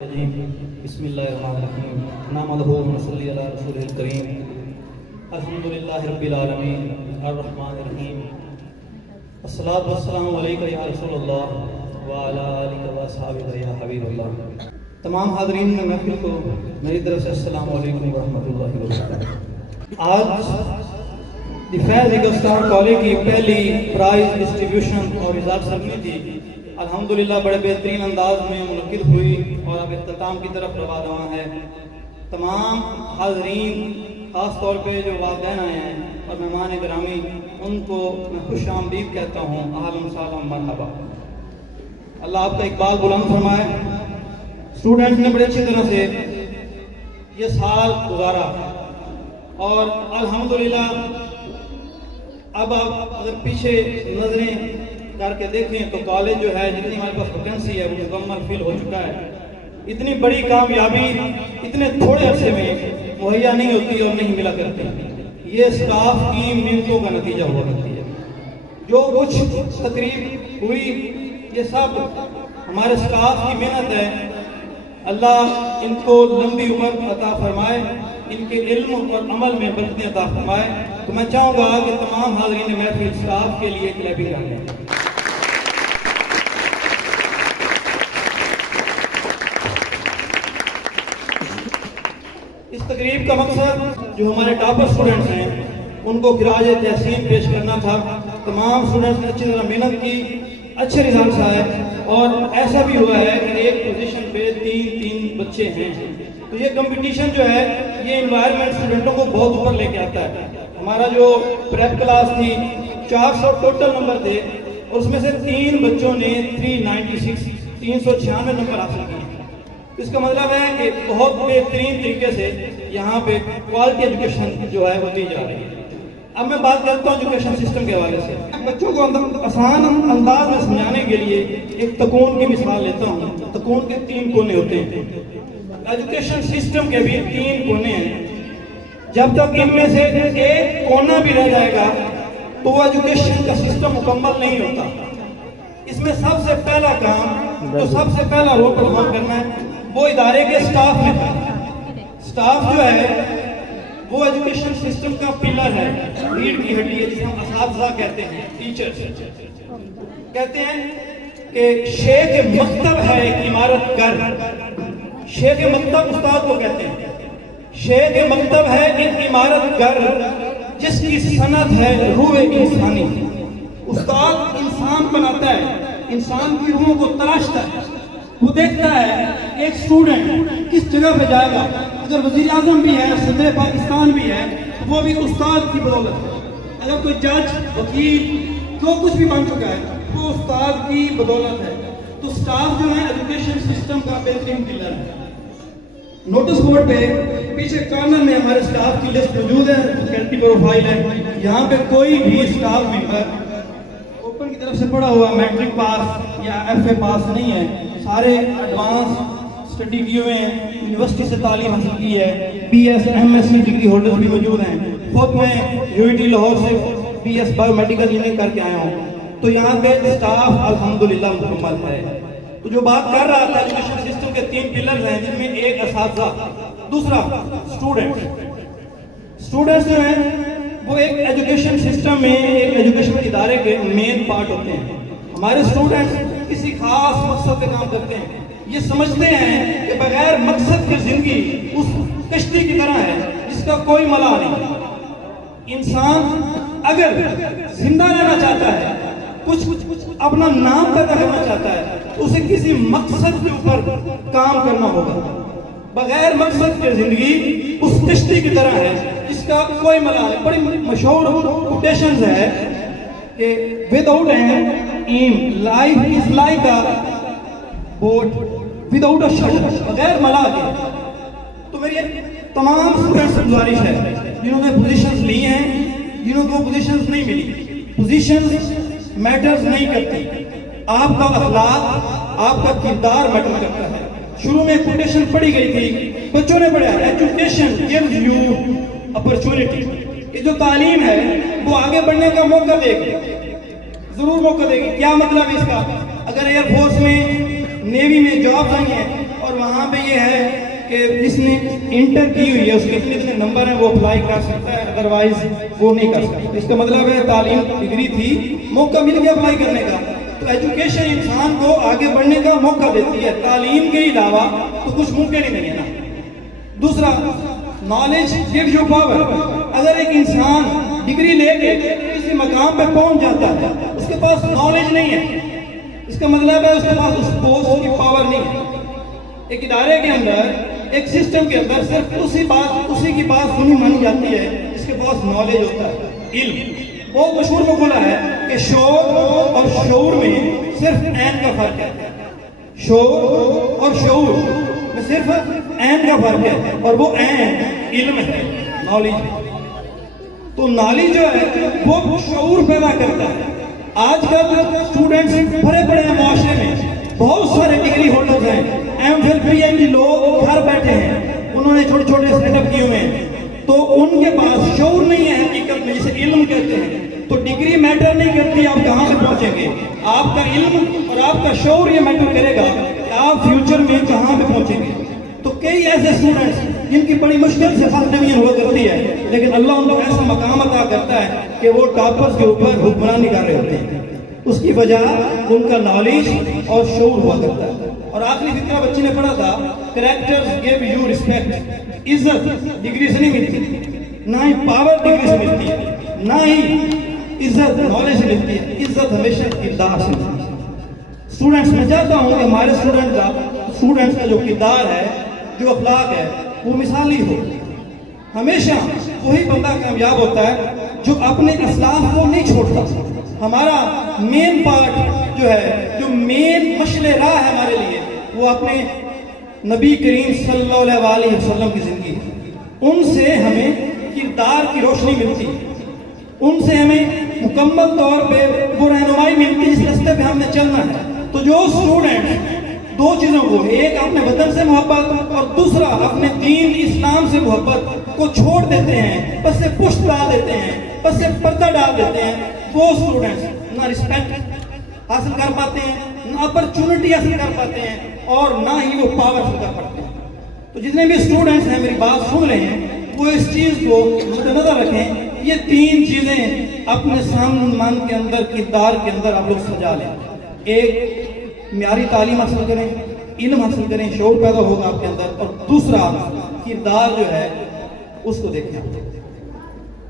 بسم اللہ الرحمن الرحیم نحمدہ و نصلی علی رسولہ الکریم الحمدللہ رب العالمین الرحمن الرحیم الصلاۃ والسلام علیکہ یا رسول اللہ وعلی آلہ واصحابہ یا حبیب اللہ۔ تمام حاضرین محفل کو میری طرف سے السلام علیکم ورحمۃ اللہ وبرکاتہ۔ آج دی فیض ایگسٹار کالج کی پہلی پرائز ڈسٹریبیوشن اور ریزلٹ سرمنی تھی، الحمدللہ بڑے بہترین انداز میں منعقد ہوئی اور اب اختتام کی طرف رواں ہے۔ تمام حاضرین، خاص طور پہ جو والدین آئے ہیں اور مہمان گرامی، ان کو میں خوش آمدید کہتا ہوں، اہلا وسہلا مرحبا۔ اللہ آپ کا اقبال بلند فرمائے۔ اسٹوڈنٹس نے بڑے اچھی طرح سے یہ سال گزارا اور الحمدللہ اب آپ اگر پیچھے نظریں کر کے دیکھیں تو کالج جو ہے جتنی ہمارے پاس ویکینسی ہے وہ مکمل فل ہو چکا ہے۔ اتنی بڑی کامیابی اتنے تھوڑے عرصے میں مہیا نہیں ہوتی اور نہیں ملا کرتی، یہ اسٹاف کی محنتوں کا نتیجہ ہوا کرتی ہے۔ جو کچھ تقریب ہوئی یہ سب ہمارے اسٹاف کی محنت ہے۔ اللہ ان کو لمبی عمر عطا فرمائے، ان کے علم اور عمل میں برکتیں عطا فرمائے۔ تو میں چاہوں گا کہ تمام حاضرین محفل اسٹاف کے لیے کلیپنگ کریں۔ اس تقریب کا مقصد جو ہمارے ٹاپر اسٹوڈنٹس ہیں ان کو خراج تحسین پیش کرنا تھا۔ تمام اسٹوڈنٹس نے اچھی طرح محنت کی، اچھے ریزلٹس آئے اور ایسا بھی ہوا ہے کہ ایک پوزیشن پہ تین بچے ہیں۔ تو یہ کمپٹیشن جو ہے یہ انوائرمنٹ اسٹوڈنٹوں کو بہت اوپر لے کے آتا ہے۔ ہمارا جو پریپ کلاس تھی 400 ٹوٹل نمبر تھے اور اس میں سے 3 بچوں نے 396 نمبر حاصل کیے۔ اس کا مطلب ہے کہ بہت بہترین طریقے سے یہاں پہ کوالٹی ایجوکیشن جو ہے وہ دی جا رہی ہے۔ اب میں بات کرتا ہوں ایجوکیشن سسٹم کے حوالے سے۔ بچوں کو آسان انداز میں سمجھانے کے لیے ایک تکون کی مثال لیتا ہوں۔ تکون کے 3 کونے ہوتے ہیں، ایجوکیشن سسٹم کے بھی 3 کونے ہیں۔ جب تک ان میں سے ایک کونا بھی رہ جائے گا تو وہ ایجوکیشن کا سسٹم مکمل نہیں ہوتا۔ اس میں سب سے پہلا کام جو سب سے پہلا رول پرفارم کرنا ہے وہ ادارے کے سٹاف میں ہے۔ سٹاف جو ہے وہ ایجوکیشن سسٹم کا پلر ہے، ریڑھ کی ہڈی ہے، جسے ہم اساتذہ کہتے ہیں، ٹیچرز کہتے ہیں کہ شیخ مکتب ہے ایک عمارت گر۔ شیخ مکتب استاد کو کہتے ہیں۔ شیخ مکتب ہے ایک عمارت گر جس کی صنعت ہے روح انسانی۔ استاد انسان بناتا ہے، انسان کی روحوں کو تراشتا ہے۔ وہ دیکھتا ہے ایک اسٹوڈنٹ کس جگہ پہ جائے گا۔ اگر وزیر اعظم بھی ہے، صدر پاکستان بھی ہے، وہ بھی استاد کی بدولت ہے۔ اگر کوئی جج، وکیل، جو کچھ بھی بن چکا ہے وہ استاد کی بدولت ہے۔ تو سٹاف جو ہے ایجوکیشن سسٹم کا بہترین پلر ہے۔ نوٹس بورڈ پہ پیچھے کارنر میں ہمارے سٹاف کی لسٹ موجود ہے، فیکلٹی پروفائل ہے۔ یہاں پہ کوئی بھی سٹاف ممبر اوپن کی طرف سے پڑھا ہوا میٹرک پاس یا ایف اے پاس نہیں ہے، سارے ایڈوانس اسٹڈی کیے ہوئے ہیں، یونیورسٹی سے تعلیم حاصل کی ہے، B S M S C degree holder بھی موجود ہیں۔ خود میں یو ای ٹی لاہور سے B S bio medical engineering کر کے آیا ہوں۔ تو یہاں پہ اسٹاف الحمدللہ مکمل ہے۔ تو جو بات کر رہا تھا ایجوکیشن سسٹم کے 3 پلرز ہیں جن میں ایک اساتذہ، دوسرا اسٹوڈنٹس جو ہیں وہ ایک ایجوکیشن سسٹم میں ایک ایجوکیشن ادارے کے مین پارٹ ہوتے ہیں۔ ہمارے اسٹوڈنٹس کسی خاص مقصد پہ کام کرتے ہیں، یہ سمجھتے ہیں کہ بغیر مقصد کی زندگی اس کشتی کی طرح ہے جس کا کوئی ملا نہیں۔ انسان اگر زندہ رہنا چاہتا ہے، کچھ اپنا نام پیدا کرنا چاہتا ہے تو اسے کسی مقصد کے اوپر کام کرنا ہوگا۔ بغیر مقصد کی زندگی اس کشتی کی طرح ہے جس کا کوئی ملا نہیں۔ بڑی مشہور کوٹیشنز ہے کہ without an aim life is like a boat without a shuttle، بغیر ملا کے۔ تو میری تمام اسٹوڈنٹس سے گزارش ہے جنہوں نے پوزیشنز لی ہیں، جنہوں کو پوزیشنز نہیں ملی، پوزیشنز میٹرز نہیں کرتی، آپ کا اخلاق، آپ کا کردار میٹر کرتا ہے۔ شروع میں کوٹیشن پڑھی گئی تھی، بچوں نے پڑھا ایجوکیشن gives you opportunity۔ یہ جو تعلیم ہے وہ آگے بڑھنے کا موقع دے گی، ضرور موقع دے گی۔ کیا مطلب اس کا؟ اگر ایئر فورس میں نیوی میں جاب آئی ہیں اور وہاں پہ یہ ہے کہ جس نے انٹر کی ہوئی ہے اس کے اتنے نمبر ہیں وہ اپلائی کر سکتا ہے, ادروائز وہ نہیں کر سکتا. اس کا مطلب ہے تعلیم ڈگری تھی, موقع مل گیا اپلائی کرنے کا. تو ایجوکیشن انسان کو آگے بڑھنے کا موقع دیتی ہے, تعلیم کے علاوہ تو کچھ ممکن ہی نہیں ہے نا. دوسرا, نالج گیوز یو پاور. اگر ایک انسان ڈگری لے کے کسی مقام پہ پہنچ جاتا ہے, اس کے پاس نالج نہیں ہے, اس کا مطلب ہے اس کے پاس اس پوسٹ کی پاور نہیں ہے. ایک ادارے کے اندر, ایک سسٹم کے اندر صرف اسی کی بات سنی مانی جاتی ہے جس کے پاس نالج ہوتا ہے, علم. بہت مشہور مقولہ ہے کہ شعور اور شعور میں صرف عین کا فرق ہے. شعور اور شعور میں صرف عین کا فرق ہے, اور وہ عین علم ہے, نالج. تو نالج جو ہے وہ شعور پیدا کرتا ہے. آج کل اسٹوڈنٹس بڑے بڑے معاشرے میں بہت سارے ڈگری ہولڈرز ہیں, M Phil P H D لوگ گھر بیٹھے ہیں, انہوں نے چھوٹے چھوٹے سیٹ اپ کیے ہوئے ہیں, تو ان کے پاس شعور نہیں ہے حقیقت میں, جسے علم کہتے ہیں. تو ڈگری میٹر نہیں کرتی آپ کہاں سے پہنچیں گے, آپ کا علم اور آپ کا شعور یہ میٹر کرے گا کہ آپ فیوچر میں کہاں پہ پہنچیں گے. تو کئی ایسے اسٹوڈنٹس جن کی بڑی مشکل سے فرسٹ ڈویژن ہوا کرتی ہے, لیکن اللہ ان کو ایسا مقام عطا کرتا ہے کہ وہ ٹاپرز کے اوپر حکمرانی کر رہے ہوتے ہیں. اس کی وجہ ان کا نالج اور شعور ہوا کرتا ہے. اور آخری فکرہ بچے نے پڑھا تھا, کریکٹرز گیو یو ریسپیکٹ. عزت ڈگری سے نہیں ملتی, نہ ہی پاور ڈگری سے ملتی ہے, نہ ہی عزت نالج سے ملتی ہے. عزت ہمیشہ کردار سے ملتی ہے. اسٹوڈنٹس, میں چاہتا ہوں کہ ہمارے اسٹوڈنٹس کا جو کردار ہے, جو اخلاق ہے, وہ مثالی ہو. ہمیشہ وہی بندہ کامیاب ہوتا ہے جو اپنے اسلاف کو نہیں چھوڑتا. ہمارا مین پارٹ جو ہے, جو مین مشعل راہ ہے ہمارے لیے, وہ اپنے نبی کریم صلی اللہ علیہ وسلم کی زندگی ہے. ان سے ہمیں کردار کی روشنی ملتی, ان سے ہمیں مکمل طور پہ وہ رہنمائی ملتی جس راستے پہ ہم نے چلنا ہے. تو جو اسٹوڈنٹ دو چیزوں کو, ایک اپنے وطن سے محبت اور دوسرا اپنے دین اسلام سے محبت کو چھوڑ دیتے ہیں, بس سے پشت ڈال دیتے ہیں, بس سے پردہ ڈال دیتے ہیں, وہ اسٹوڈنٹس نہ رسپیکٹ حاصل کر پاتے ہیں, نہ اپرچونٹی حاصل کر پاتے ہیں, اور نہ ہی وہ پاور حاصل کر پاتے ہیں. تو جتنے بھی اسٹوڈنٹس ہیں میری بات سن رہے ہیں, وہ اس چیز کو مد نظر رکھیں. یہ تین چیزیں اپنے سامان کے اندر, کردار کے اندر آپ لوگ سجا لیں. ایک, معیاری تعلیم حاصل کریں, علم حاصل کریں, شعور پیدا ہوگا آپ کے اندر. اور دوسرا, کردار جو ہے اس کو دیکھیں.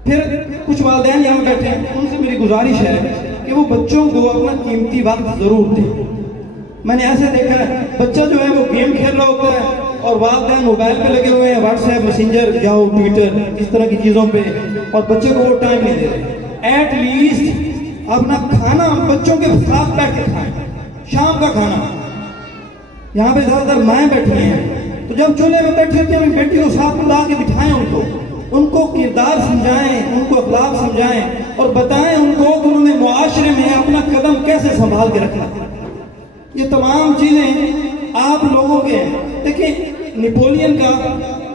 پھر کچھ والدین یہاں بیٹھے ہیں, ان سے میری گزارش ہے کہ وہ بچوں کو اپنا قیمتی وقت ضرور دیں. میں نے ایسے دیکھا ہے, بچہ جو ہے وہ گیم کھیل رہا ہوتا ہے اور والدین موبائل پہ لگے ہوئے ہیں, واٹس ایپ, میسنجر, جاؤ ٹویٹر, اس طرح کی چیزوں پہ, اور بچے کو وہ ٹائم نہیں دے رہے. ایٹ لیسٹ اپنا کھانا بچوں کے ساتھ بیٹھ کے کھائیں. شام کا کھانا, یہاں پہ زیادہ تر مائیں بیٹھی ہیں, تو جب چولہے میں بیٹھی ہوتی ہیں اپنی بیٹی کو ساتھ میں لا کے بٹھائیں, ان کو کردار سمجھائیں, ان کو اخلاق سمجھائیں, اور بتائیں ان کو کہ انہوں نے معاشرے میں اپنا قدم کیسے سنبھال کے رکھنا. یہ تمام چیزیں آپ لوگوں کے ہیں. دیکھیں, نیپولین کا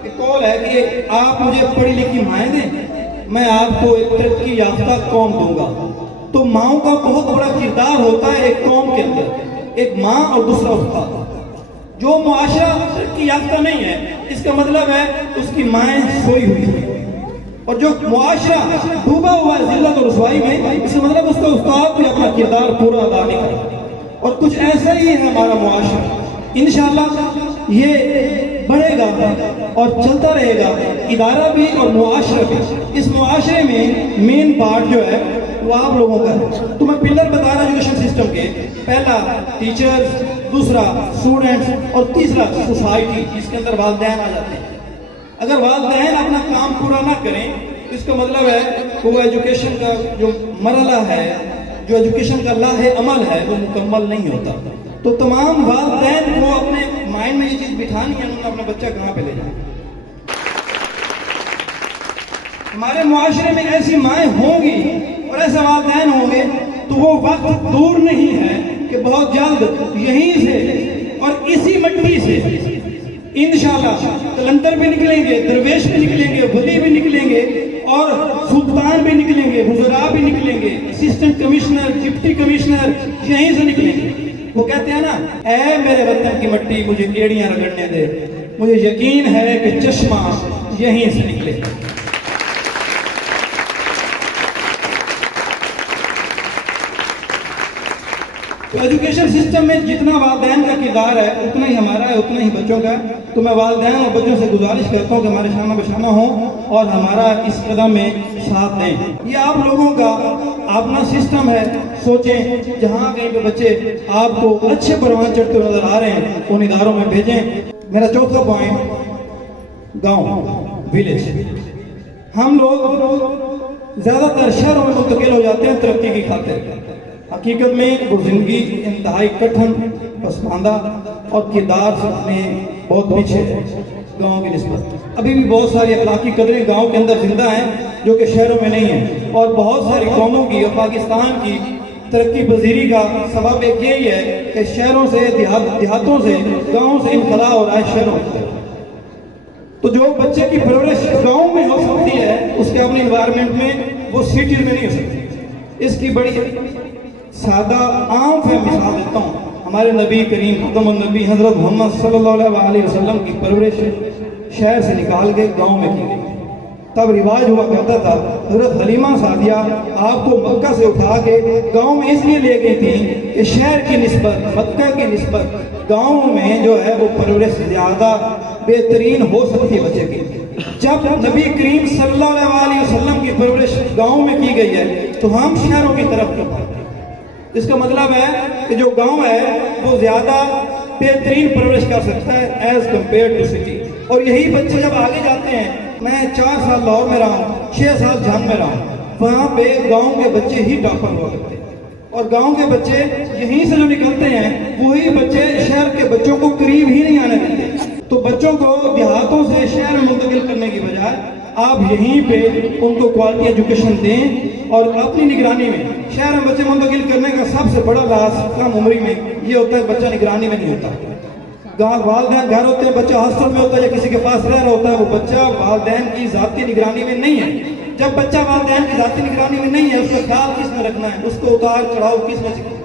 ایک قول ہے کہ آپ مجھے پڑھی لکھی مائیں دیں, میں آپ کو ایک ترقی یافتہ قوم دوں گا. تو ماؤں کا بہت بڑا کردار ہوتا ہے ایک قوم کے اندر, ایک ماں اور دوسرا استاد. جو معاشرہ ترقی یافتہ نہیں ہے, اس کا مطلب ہے اس کی مائیں سوئی ہوئی ہیں, اور جو معاشرہ ڈوبا ہوا ہے ذلت اور رسوائی میں, اس کا مطلب اس کا استاد بھی اپنا کردار پورا ادا نہیں کرتا. اور کچھ ایسا ہی ہے ہمارا معاشرہ. انشاءاللہ یہ بڑھے گا اور چلتا رہے گا, ادارہ بھی اور معاشرہ بھی. اس معاشرے میں مین پارٹ جو ہے وہ آپ لوگوں کا ہے. تو میں پلر بتا رہا ہوں ایجوکیشن سسٹم کے. پہلا ٹیچرز, دوسرا اسٹوڈنٹس, اور تیسرا سوسائٹی, جس کے اندر والدین آ جاتے ہیں. اگر والدین اپنا کام پورا نہ کریں, اس کا مطلب ہے کہ وہ ایجوکیشن کا جو مرحلہ ہے, جو ایجوکیشن کا لاہ عمل ہے, وہ مکمل نہیں ہوتا. تو تمام والدین کو اپنے مائنڈ میں یہ چیز بٹھانی ہے, انہوں نے اپنا بچہ کہاں پہ لے جائیں. ہمارے معاشرے میں ایسی مائیں ہوں گی اور ایسے والدین ہوں گے, تو وہ وقت دور نہیں ہے کہ بہت جلد یہیں سے اور اسی مٹی سے انشاءاللہ کلندر بھی نکلیں گے, درویش بھی نکلیں گے, ولی بھی نکلیں گے, اور سلطان بھی نکلیں گے, وزراء بھی نکلیں گے, اسسٹنٹ کمشنر, ڈپٹی کمشنر یہیں سے نکلیں گے. وہ کہتے ہیں نا، اے میرے وطن کی مٹی مجھے ایڑیاں رگڑنے دے، مجھے یقین ہے کہ چشمہ یہیں سے نکلے۔ تو ایجوکیشن سسٹم میں جتنا والدین کا کردار ہے اتنا ہی ہمارا ہے، اتنا ہی بچوں کا ہے۔ تو میں والدین اور بچوں سے گزارش کرتا ہوں کہ ہمارے شانہ بشانہ ہوں اور ہمارا اس قدم میں ساتھ دیں۔ یہ آپ لوگوں کا اپنا سسٹم ہے، سوچیں جہاں کہیں پہ بچے آپ کو اچھے پروان چڑھتے ہوئے نظر آ رہے ہیں ان اداروں میں بھیجیں۔ میرا چوتھا پوائنٹ، گاؤں، ویلیج۔ ہم لوگ زیادہ تر شہروں میں منتقل ہو جاتے ہیں ترقی کی خاطر، حقیقت میں وہ زندگی انتہائی کٹھن، پسماندہ اور کردار میں بہت پیچھے ہے گاؤں کی نسبت۔ ابھی بھی بہت ساری اخلاقی قدریں گاؤں کے اندر زندہ ہیں جو کہ شہروں میں نہیں ہیں، اور بہت ساری قوموں کی اور پاکستان کی ترقی پذیری کا سبب ایک یہی ہے کہ شہروں سے، دیہاتوں سے، گاؤں سے انخلا ہو رہا ہے شہروں کی طرف۔ تو جو بچے کی پرورش گاؤں میں ہو سکتی ہے اس کے اپنے انوائرمنٹ میں، وہ سٹی میں نہیں ہو سکتی۔ اس کی بڑی سادہ عام سے مثال دیتا ہوں۔ ہمارے نبی کریم خاتم النبی حضرت محمد صلی اللہ علیہ وسلم کی پرورش شہر سے نکال کے گاؤں میں کی گئی۔ تب رواج ہوا کرتا تھا، حضرت حلیمہ سعدیہ آپ کو مکہ سے اٹھا کے گاؤں میں اس لیے لے گئی تھی کہ شہر کی نسبت، مکہ کی نسبت گاؤں میں جو ہے وہ پرورش زیادہ بہترین ہو سکتی ہے بچے کی۔ جب نبی کریم صلی اللہ علیہ وسلم کی پرورش گاؤں میں کی گئی ہے تو ہم شہروں کی طرف کیوں؟ اس کا مطلب ہے کہ جو گاؤں ہے وہ زیادہ بہترین پرورش کر سکتا ہے ایز کمپیئر ٹو سٹی۔ اور یہی بچے جب آگے جاتے ہیں، میں 4 سال لاہور میں رہا ہوں، 6 سال جھنگ میں رہا ہوں، وہاں پہ گاؤں کے بچے ہی ٹاپر ہوا کرتے ہیں، اور گاؤں کے بچے یہیں سے جو نکلتے ہیں وہی بچے شہر کے بچوں کو قریب ہی نہیں آنے دیتے۔ تو بچوں کو دیہاتوں سے شہر میں منتقل کرنے کی بجائے آپ یہیں پہ ان کو کوالٹی ایجوکیشن دیں، اور اپنی نگرانی میں شہر میں بچے منتقل کرنے کا سب سے بڑا لاس کم عمری میں یہ ہوتا ہے بچہ نگرانی میں نہیں ہوتا۔ والدین گھر ہوتے ہیں، بچہ ہاسٹل میں ہوتا ہے یا کسی کے پاس رہ رہا ہوتا ہے، وہ بچہ والدین کی ذاتی نگرانی میں نہیں ہے۔ جب بچہ والدین کی ذاتی نگرانی میں نہیں ہے، اس کا خیال کس نے رکھنا ہے، اس کو اتار چڑھاؤ کس نے سکھانا؟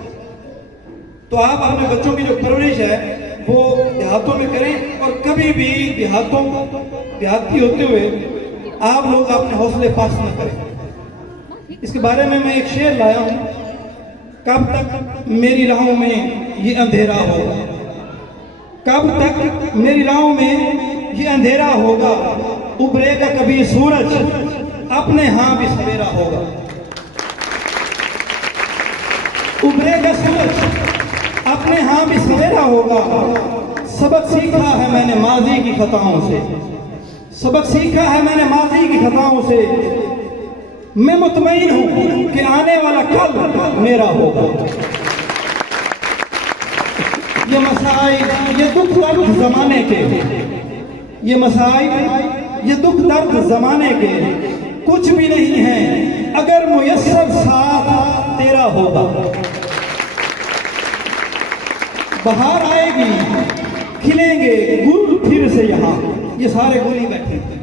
تو آپ اپنے بچوں کی جو پرورش ہے وہ دیہاتوں میں کریں، اور کبھی بھی دیہاتی ہوتے ہوئے آپ لوگ اپنے حوصلے پاس نہ کریں۔ اس کے بارے میں ایک شعر لایا ہوں، کب تک میری راہوں میں یہ اندھیرا ہوگا، کب تک میری راہوں میں یہ اندھیرا ہوگا، ابھرے گا کبھی سورج اپنے ہاں بھی سویرا ہوگا، ابھرے گا سورج اپنے ہاں بھی سویرا ہوگا۔ سبق سیکھا ہے میں نے ماضی کی خطاؤں سے، سبق سیکھا ہے میں نے ماضی کی خطاؤں سے، میں مطمئن ہوں کہ آنے والا کل میرا ہوگا۔ یہ مسائل، یہ دکھ درد زمانے کے، یہ مسائل، یہ دکھ درد زمانے کے کچھ بھی نہیں ہیں اگر میسر ساتھ تیرا ہوگا۔ بہار آئے گی کھلیں گے گل پھر سے یہاں، یہ سارے گل ہی بیٹھے ہیں۔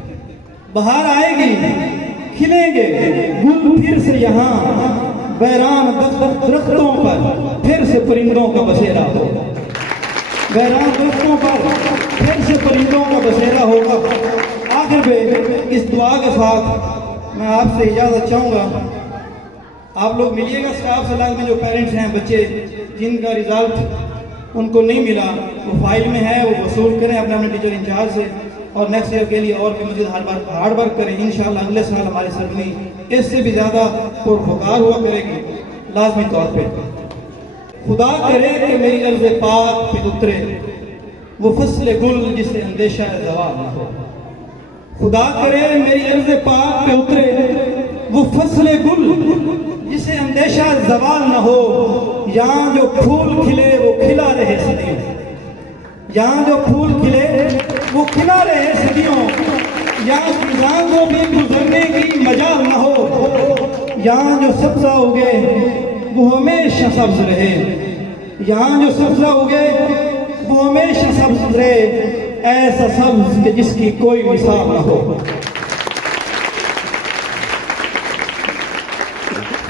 بہار آئے گی کھلیں گے گل پھر سے یہاں، ویران درختوں پر پھر سے پرندوں کا بسیرا ہوگا، ویران درختوں پر پھر سے پرندوں کا بسیرا ہوگا۔ آخر میں اس دعا کے ساتھ میں آپ سے اجازت چاہوں گا، آپ لوگ ملیے گا اسٹاف سے، میں جو پیرنٹس ہیں، بچے جن کا رزلٹ ان کو نہیں ملا وہ فائل میں ہے، وہ وصول کریں اپنے ٹیچر انچارج سے، اور نیکسٹ ایئر کے لیے اور بھی مزید ہارڈ ورک کریں۔ انشاءاللہ اگلے سال ہماری سرگرمی اس سے بھی زیادہ پرفکار ہوا کرے گی لازمی طور پہ۔ خدا کرے کہ میری عرض پاک پہ اترے وہ فصل گل جسے اندیشہ زوال نہ ہو، خدا کرے میری عرض پاک پہ اترے وہ فصل گل جسے اندیشہ زوال نہ ہو، یہاں جو پھول کھلے وہ کھلا رہے صدیوں، یہاں جو پھول کھلے وہ کھلا رہے صدیوں، یہاں خزاں کو بھی گزرنے کی مجال نہ ہو، یہاں جو سبزہ اگے وہ ہمیشہ سبز رہے، یہاں جو سبزہ اگے وہ ہمیشہ سبز رہے، ایسا سبز کہ جس کی کوئی مثال نہ ہو۔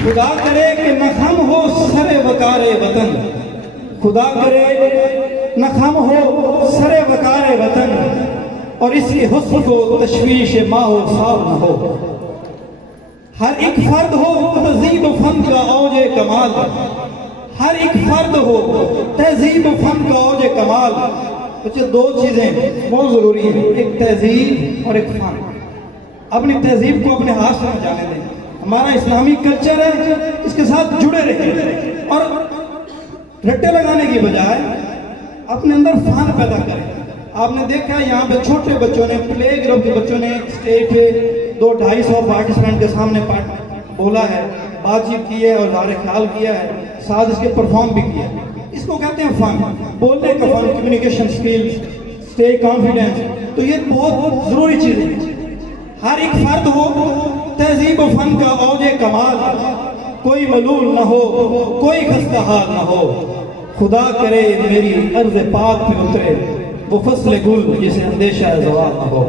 خدا کرے کہ نہ خم ہو سر وقار وطن، خدا کرے نہ خم ہو سر وقار وطن اور اس کے حسن کو تشویش ماہ و سال نہ ہو. ہر ایک فرد ہو تہذیب و فن کا اوج کمال، ہر ایک فرد ہو تہذیب و فن کا اوج کمال. بچے دو چیزیں بہت ضروری ہیں، ایک تہذیب اور ایک فن. اپنی تہذیب کو اپنے ہاتھ سے نہ جانے دیں. ہمارا اسلامی کلچر ہے، اس کے ساتھ جڑے رہیں اور رٹے لگانے کی بجائے اپنے اندر فن پیدا کریں. آپ نے دیکھا یہاں پہ چھوٹے بچوں نے، پلے گروپ کے بچوں نے اسٹیج پہ 200-250 پارٹیسپینٹ کے سامنے بولا ہے، بات چیت کی ہے اور اظہار خیال کیا ہے، ساتھ اس کے پرفارم بھی کیا ہے. اس کو کہتے ہیں فن، بولنے کا فن، کمیونیکیشن سکلز، اسٹیج کانفیڈنس. تو یہ بہت ضروری چیز ہے. ہر ایک فرد ہو تہذیب و فن کا اوج کمال، کوئی ملول نہ ہو، کوئی خستہ حال نہ ہو. خدا کرے میری عرض پاک پہ اترے وہ فصل گل جسے اندیشہ زوال نہ ہو.